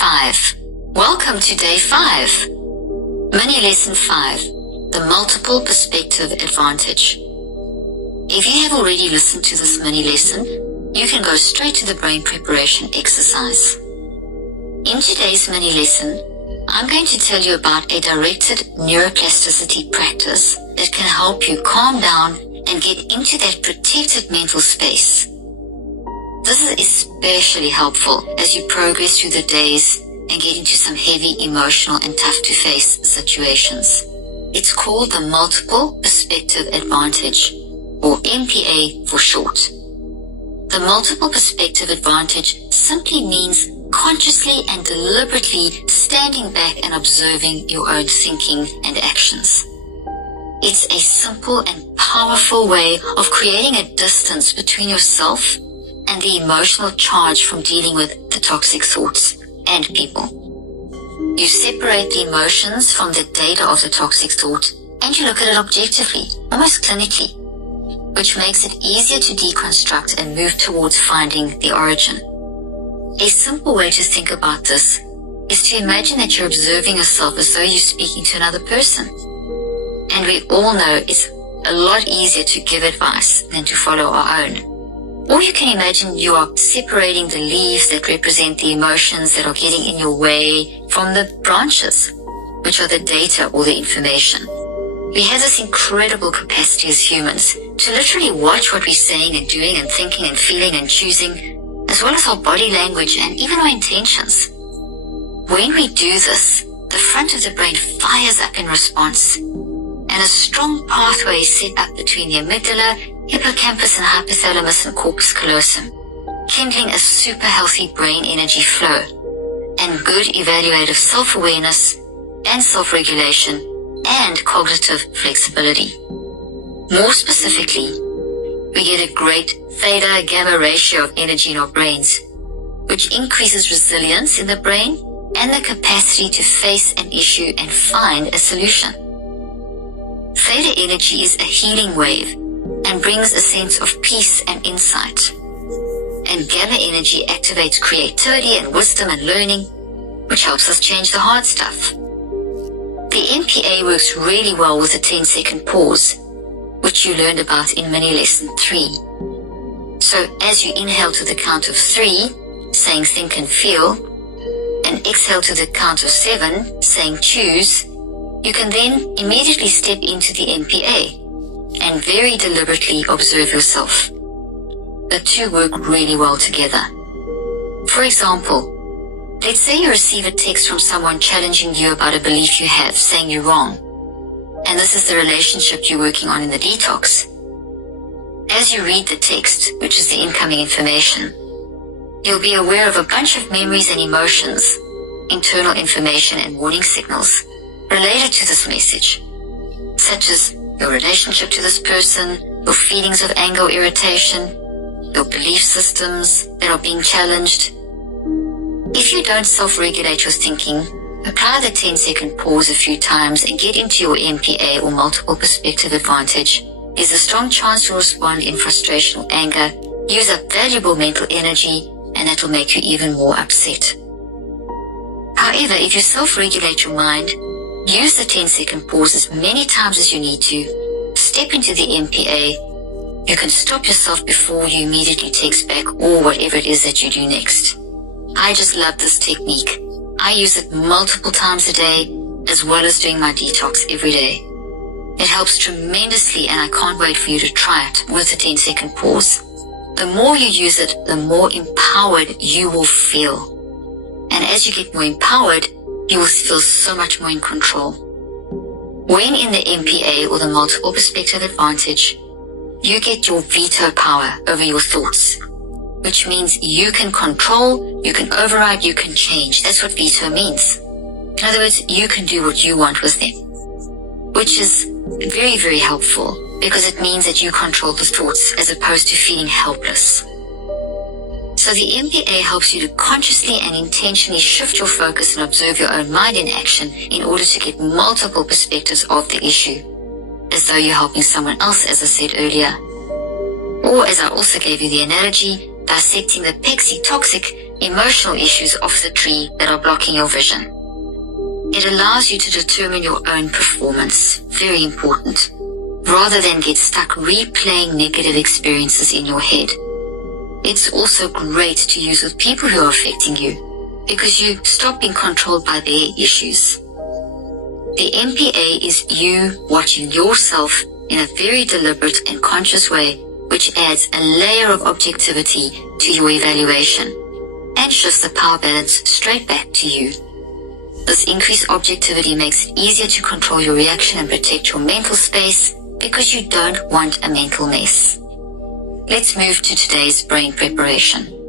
5. Welcome to day 5. Mini lesson 5. The multiple perspective advantage. If you have already listened to this mini lesson, you can go straight to the brain preparation exercise. In today's mini lesson, I'm going to tell you about a directed neuroplasticity practice that can help you calm down and get into that protected mental space. This is especially helpful as you progress through the days and get into some heavy emotional and tough-to-face situations. It's called the Multiple Perspective Advantage, or MPA for short. The Multiple Perspective Advantage simply means consciously and deliberately standing back and observing your own thinking and actions. It's a simple and powerful way of creating a distance between yourself and the emotional charge from dealing with the toxic thoughts and people. You separate the emotions from the data of the toxic thought and you look at it objectively, almost clinically, which makes it easier to deconstruct and move towards finding the origin. A simple way to think about this is to imagine that you're observing yourself as though you're speaking to another person. And we all know it's a lot easier to give advice than to follow our own. Or you can imagine you are separating the leaves that represent the emotions that are getting in your way from the branches, which are the data or the information. We have this incredible capacity as humans to literally watch what we're saying and doing and thinking and feeling and choosing, as well as our body language and even our intentions. When we do this, the front of the brain fires up in response, and a strong pathway is set up between the amygdala, hippocampus and hypothalamus and corpus callosum, kindling a super healthy brain energy flow and good evaluative self-awareness and self-regulation and cognitive flexibility. More specifically, we get a great theta-gamma ratio of energy in our brains, which increases resilience in the brain and the capacity to face an issue and find a solution. Theta energy is a healing wave and brings a sense of peace and insight. And gamma energy activates creativity and wisdom and learning, which helps us change the hard stuff. The MPA works really well with the 10-second pause, which you learned about in mini lesson 3. So as you inhale to the count of 3, saying think and feel, and exhale to the count of 7, saying choose, you can then immediately step into the MPA and very deliberately observe yourself. The two work really well together. For example, let's say you receive a text from someone challenging you about a belief you have, saying you're wrong, and this is the relationship you're working on in the detox. As you read the text, which is the incoming information, you'll be aware of a bunch of memories and emotions, internal information and warning signals related to this message, such as your relationship to this person, your feelings of anger or irritation, your belief systems that are being challenged. If you don't self-regulate your thinking, apply the 10-second pause a few times and get into your MPA or multiple perspective advantage, there's a strong chance you'll respond in frustration or anger, use up valuable mental energy, and that will make you even more upset. However, if you self-regulate your mind, use the 10-second pause as many times as you need to, step into the MPA, you can stop yourself before you immediately text back or whatever it is that you do next. I just love this technique. I use it multiple times a day, as well as doing my detox every day. It helps tremendously and I can't wait for you to try it with the 10-second pause. The more you use it, the more empowered you will feel. And as you get more empowered, you will feel so much more in control. When in the MPA or the multiple perspective advantage, you get your veto power over your thoughts, which means you can control, you can override, you can change. That's what veto means. In other words, you can do what you want with them, which is very, very helpful because it means that you control the thoughts as opposed to feeling helpless. So the MPA helps you to consciously and intentionally shift your focus and observe your own mind in action in order to get multiple perspectives of the issue, as though you're helping someone else, as I said earlier. Or as I also gave you the analogy, dissecting the pexi toxic emotional issues off the tree that are blocking your vision. It allows you to determine your own performance, very important, rather than get stuck replaying negative experiences in your head. It's also great to use with people who are affecting you, because you stop being controlled by their issues. The MPA is you watching yourself in a very deliberate and conscious way, which adds a layer of objectivity to your evaluation and shifts the power balance straight back to you. This increased objectivity makes it easier to control your reaction and protect your mental space because you don't want a mental mess. Let's move to today's brain preparation.